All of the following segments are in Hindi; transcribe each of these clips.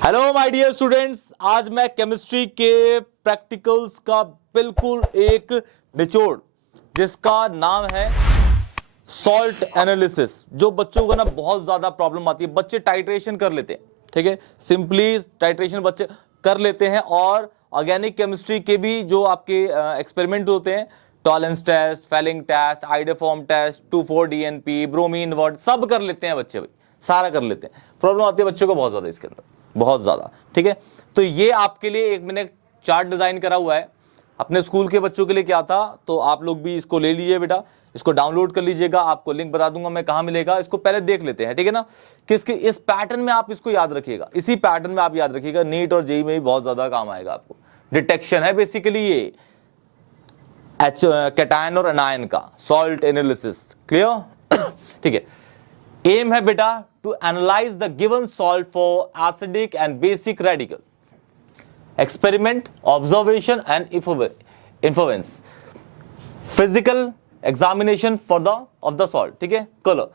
हेलो माय डियर स्टूडेंट्स, आज मैं केमिस्ट्री के प्रैक्टिकल्स का बिल्कुल एक निचोड़ जिसका नाम है सॉल्ट एनालिसिस, जो बच्चों को ना बहुत ज्यादा प्रॉब्लम आती है। बच्चे टाइट्रेशन कर लेते हैं, ठीक है, सिंपली टाइट्रेशन बच्चे कर लेते हैं। और ऑर्गेनिक केमिस्ट्री के भी जो आपके एक्सपेरिमेंट होते हैं, Tollens test, Fehling test, iodoform test, 2,4-DNP, bromine वर्ड, सब कर लेते हैं बच्चे, भाई सारा कर लेते हैं। प्रॉब्लम आती है बच्चों को बहुत ज्यादा इसके अंदर, बहुत ज्यादा, ठीक है। तो ये आपके लिए एक मैंने चार्ट डिजाइन करा हुआ है अपने स्कूल के बच्चों के लिए। क्या था, तो आप लोग भी इसको ले लीजिए बेटा, इसको डाउनलोड कर लीजिएगा। आपको लिंक बता दूंगा मैं कहां मिलेगा, इसको पहले देख लेते हैं, ठीक है ना। किसके इस पैटर्न में आप इसको याद रखिएगा, इसी पैटर्न में आप याद रखिएगा। नीट और जेईई में भी बहुत ज्यादा काम आएगा आपको। डिटेक्शन है बेसिकली ये कैटायन और एनायन का सॉल्ट एनालिसिस, क्लियर। ठीक है, एम है बेटा to analyse the given salt for acidic and basic radical, experiment, observation and inference, physical examination for the of the salt, ठीक है। कलर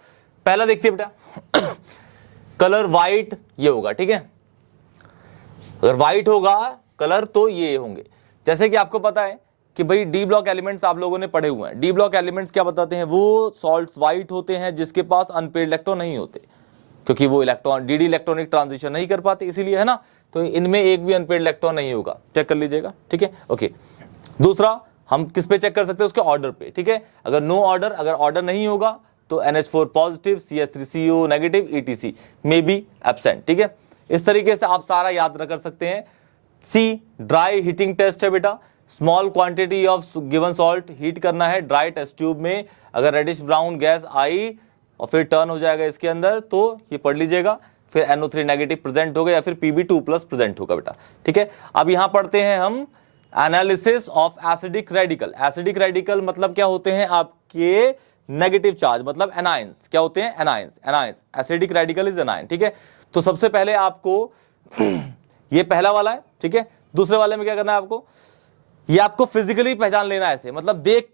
पहला देखते हैं बेटा, कलर व्हाइट ये होगा, ठीक है। अगर व्हाइट होगा कलर तो ये होंगे। जैसे कि आपको पता है कि भाई डी ब्लॉक एलिमेंट्स आप लोगों ने पढ़े हुए हैं। डी ब्लॉक एलिमेंट्स क्या बताते हैं, वो सॉल्ट्स व्हाइट होते हैं जिसके पास अनपेयर्ड इलेक्ट्रॉन नहीं होते, क्योंकि वो इलेक्ट्रॉन डी इलेक्ट्रॉनिक ट्रांजिशन नहीं कर पाते, इसीलिए, है ना। तो इनमें एक भी अनपेयर्ड इलेक्ट्रॉन नहीं होगा, चेक कर लीजिएगा, ठीक है, ओके। दूसरा हम किस पे चेक कर सकते हैं, उसके ऑर्डर पे, ठीक है। अगर नो ऑर्डर, अगर ऑर्डर नहीं होगा तो NH4 positive, CH3CO negative, ETC may be absent, ठीक है। इस तरीके से आप सारा याद कर सकते हैं। सी ड्राई हीटिंग टेस्ट है बेटा, small quantity of given salt heat करना है ड्राई टेस्ट ट्यूब में। अगर रेडिश ब्राउन गैस आई और फिर टर्न हो जाएगा इसके अंदर, तो ये पढ़ लीजिएगा। फिर NO3 नेगेटिव प्रेजेंट होगा या फिर Pb2+ प्रेजेंट होगा बेटा, ठीक है। अब यहां पढ़ते हैं हम analysis of acidic radical. Acidic radical मतलब क्या होते हैं, आपके नेगेटिव चार्ज, मतलब एनायंस। क्या होते हैं, anions, anions. Acidic radical is anion, ठीक है। तो सबसे पहले आपको ये पहला वाला है, ठीक है। दूसरे वाले में क्या करना है आपको, ये आपको फिजिकली पहचान लेना है ऐसे, मतलब देख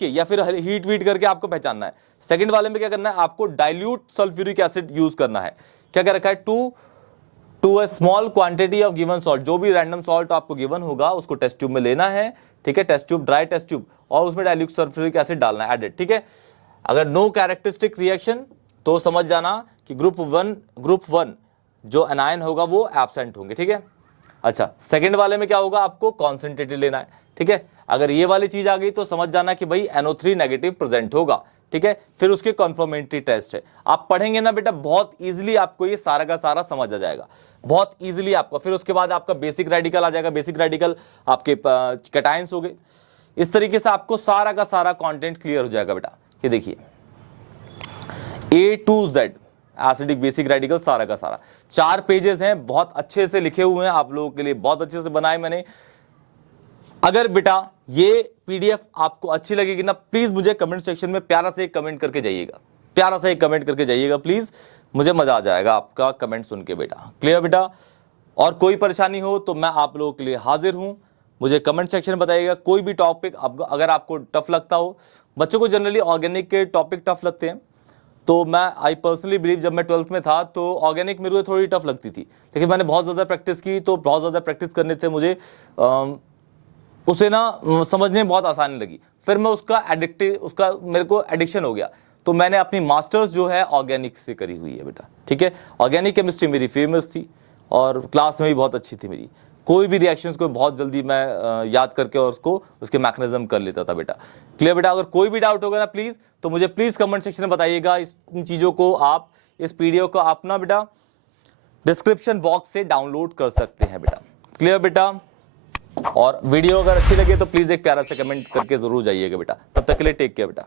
के या फिर हीट वीट करके आपको पहचानना है। सेकंड वाले में क्या करना है, आपको डाइल्यूट सल्फ्यूरिक एसिड यूज करना है। क्या क्या रखा है, to a small quantity of given salt, जो भी रैंडम सॉल्ट आपको गिवन होगा उसको टेस्ट ट्यूब में लेना है, ठीक है। Test tube, dry test tube, और उसमें डाइल्यूट सल्फ्यूरिक एसिड डालना है एडेड, ठीक है। अगर नो कैरेक्टरिस्टिक रिएक्शन तो समझ जाना कि ग्रुप वन जो एनायन होगा वो एब्सेंट होंगे, ठीक है। अच्छा, सेकंड वाले में क्या होगा, आपको कॉन्सेंट्रेटेड लेना है, ठीक है। अगर ये वाली चीज आ गई तो समझ जाना कि भाई NO3 नेगेटिव प्रेजेंट होगा, ठीक है। फिर उसके कन्फर्मेटरी टेस्ट है। आप पढ़ेंगे ना बेटा, बहुत इजीली आपको ये सारा का सारा समझ आ जाएगा, बहुत इजीली आपको। फिर उसके बाद आपका बेसिक रेडिकल आ जाएगा। बेसिक रेडिकल आपके कैटायंस हो गए। इस तरीके से आपको सारा का सारा कंटेंट क्लियर हो जाएगा बेटा। ये देखिए A to Z acidic basic radical सारा का सारा 4 पेजेस हैं, बहुत अच्छे से लिखे हुए हैं आप लोगों के लिए, बहुत अच्छे से बनाए मैंने। अगर बेटा ये PDF आपको अच्छी लगेगी ना, प्लीज मुझे कमेंट सेक्शन में प्यारा से एक कमेंट करके जाइएगा, प्यारा से एक कमेंट करके जाइएगा प्लीज, मुझे मजा आ जाएगा आपका कमेंट सुन के बेटा। क्लियर बेटा। और कोई परेशानी हो तो मैं आप लोगों के लिए हाजिर हूं, मुझे कमेंट सेक्शन में बताइएगा। कोई भी टॉपिक अगर आपको टफ लगता हो, बच्चों को जनरली ऑर्गेनिक के टॉपिक टफ लगते हैं, तो मैं आई पर्सनली बिलीव, जब मैं 12th में था तो ऑर्गेनिक मेरे को थोड़ी टफ लगती थी, लेकिन मैंने बहुत ज़्यादा प्रैक्टिस की, तो बहुत ज़्यादा प्रैक्टिस करने थे मुझे उसे ना समझने में बहुत आसानी लगी। फिर मैं उसका मेरे को एडिक्शन हो गया, तो मैंने अपनी मास्टर्स जो है ऑर्गेनिक से करी हुई है बेटा, ठीक है। ऑर्गेनिक केमिस्ट्री मेरी फेमस थी और क्लास में भी बहुत अच्छी थी मेरी। कोई भी रिएक्शंस को बहुत जल्दी मैं याद करके और उसके मैकेनिज्म कर लेता था बेटा। क्लियर बेटा। अगर कोई भी डाउट होगा ना प्लीज, तो मुझे प्लीज कमेंट सेक्शन में बताइएगा। इन चीजों को आप, इस PDF को आप ना बेटा डिस्क्रिप्शन बॉक्स से डाउनलोड कर सकते हैं बेटा। क्लियर बेटा। और वीडियो अगर अच्छी लगे तो प्लीज एक प्यारा सा कमेंट करके जरूर जाइएगा बेटा। तब तक के लिए टेक केयर बेटा।